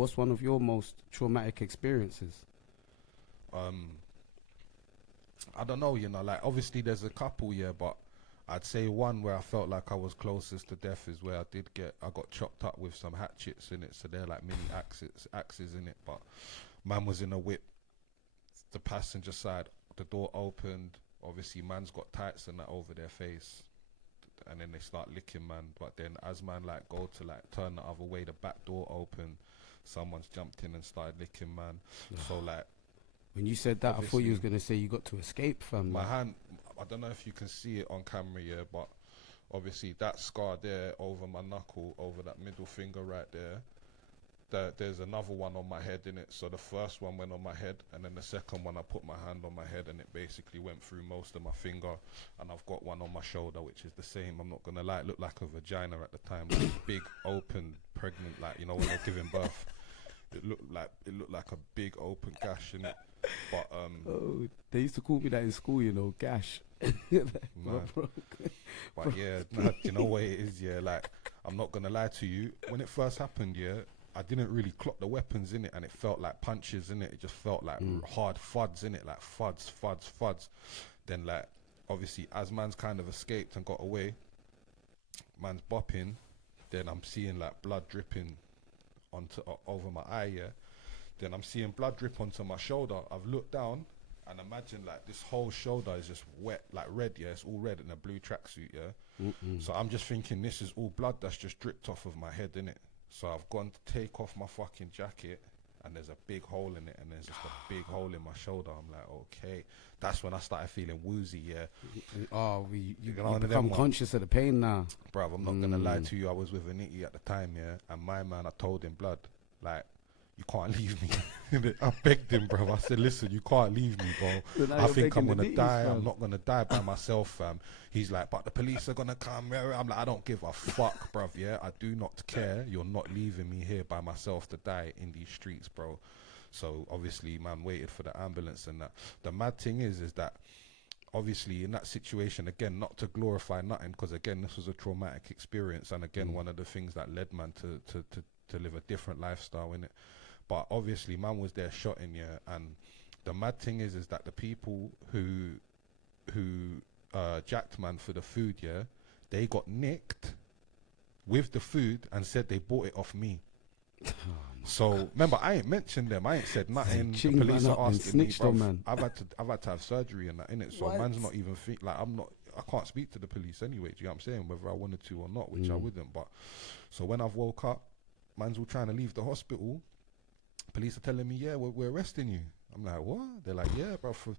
what's one of your most traumatic experiences? I don't know, like obviously there's a couple, but I'd say one where I felt like I was closest to death is where I got chopped up with some hatchets in it, so they're like mini axes in it, but man was in a whip, the passenger side, the door opened, obviously man's got tights and that over their face, and then they start licking man, but then as man like go to like turn the other way, the back door opened, someone's jumped in and started licking man. So like, when you said that, I thought you was gonna say you got to escape from my hand. I don't know if you can see it on camera, but obviously that scar there over my knuckle, over that middle finger right there, there's another one on my head in it. So the first one went on my head, and then the second one I put my hand on my head, and it basically went through most of my finger. And I've got one on my shoulder, which is the same. I'm not gonna lie, it looked like a vagina at the time, like big, open, pregnant, like when they're giving birth. It looked like a big open gash in it. But oh, they used to call me that in school, gash. But yeah, you know what it is, like I'm not gonna lie to you. When it first happened, I didn't really clock the weapons in it, and it felt like punches in it. It just felt like hard thuds in it, like thuds. Then like obviously as man's kind of escaped and got away, man's bopping. Then I'm seeing like blood dripping onto over my eye, Then I'm seeing blood drip onto my shoulder. I've looked down and imagine like this whole shoulder is just wet, like red, it's all red in a blue tracksuit, So I'm just thinking this is all blood that's just dripped off of my head, innit? So I've gone to take off my fucking jacket, and there's a big hole in it, and there's just a big hole in my shoulder. I'm like, okay. That's when I started feeling woozy, Oh, you become conscious of the pain now. Bruv, I'm not gonna lie to you, I was with a Nitty at the time, and my man, I told him, blood, like, you can't leave me. I begged him, bro. I said, listen, you can't leave me, bro. So I think I'm gonna die. I'm not gonna die by myself, fam. He's like, but the police are gonna come. I'm like, I don't give a fuck, bruv. I do not care. You're not leaving me here by myself to die in these streets, bro. So obviously, man, waited for the ambulance and that. The mad thing is that obviously in that situation, again, not to glorify nothing, because again, this was a traumatic experience, and again, one of the things that led man to live a different lifestyle in it. But obviously, man was there shotting, and the mad thing is that the people who jacked man for the food, they got nicked with the food and said they bought it off me. So remember, I ain't mentioned them. I ain't said nothing. The police are asking me, bro. Man. I've had to have surgery and that in it. So man's not even I can't speak to the police anyway. Do you know what I'm saying? Whether I wanted to or not, which I wouldn't. But so when I've woke up, man's all trying to leave the hospital. Police are telling me, we're arresting you. I'm like, what? They're like, yeah, bro, for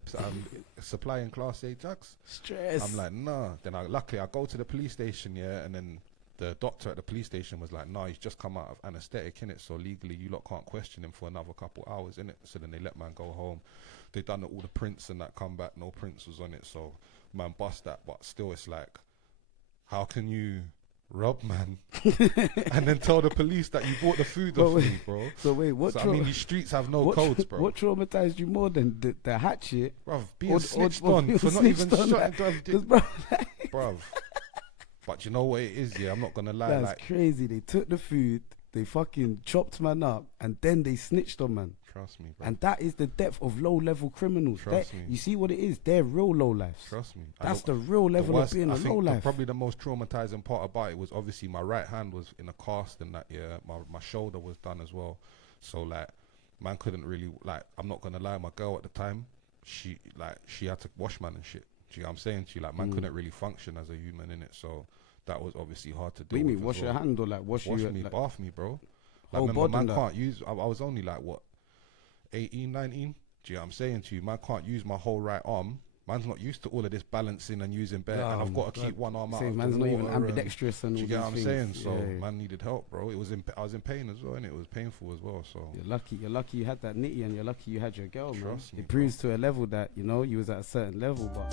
supplying Class A drugs. Stress. I'm like, nah. Then luckily I go to the police station, and then the doctor at the police station was like, nah, he's just come out of anaesthetic, innit? So legally you lot can't question him for another couple hours, innit? So then they let man go home. They done all the prints and that, come back, no prints was on it. So man bust that, but still it's like, how can you rob man and then tell the police that you bought the food off me, bro? So wait, I mean, these streets have no codes, bro. What traumatized you more than the hatchet? Bruv, being snitched on for not even shotting, bruv. But you know what it is, I'm not gonna lie. That's like, crazy. They took the food, they fucking chopped man up, and then they snitched on man. Trust me, bro. And that is the depth of low-level criminals. Trust me. You see what it is? They're real low lives. Trust me. That's the real level of being a low life. Probably the most traumatizing part about it was obviously my right hand was in a cast and that, my shoulder was done as well. So like, man couldn't really, like, I'm not gonna lie, my girl at the time, she had to wash man and shit. Do you know what I'm saying to you? Like, man couldn't really function as a human in it. So that was obviously hard to do. What do you mean, wash your hand or like wash me, like, bath me, bro? Like, remember, man can't use, I was only like, what, 18, 19? Do you know what I'm saying to you? Man can't use my whole right arm. Man's not used to all of this balancing and using bare, and I've got to keep one arm out. Man's not even ambidextrous and all these things. Do you get what I'm saying? So man needed help, bro. I was in pain as well, and it was painful as well. So you're lucky you had that Nitty, and you're lucky you had your girl, man. Trust me, it proves to a level that you was at a certain level, but.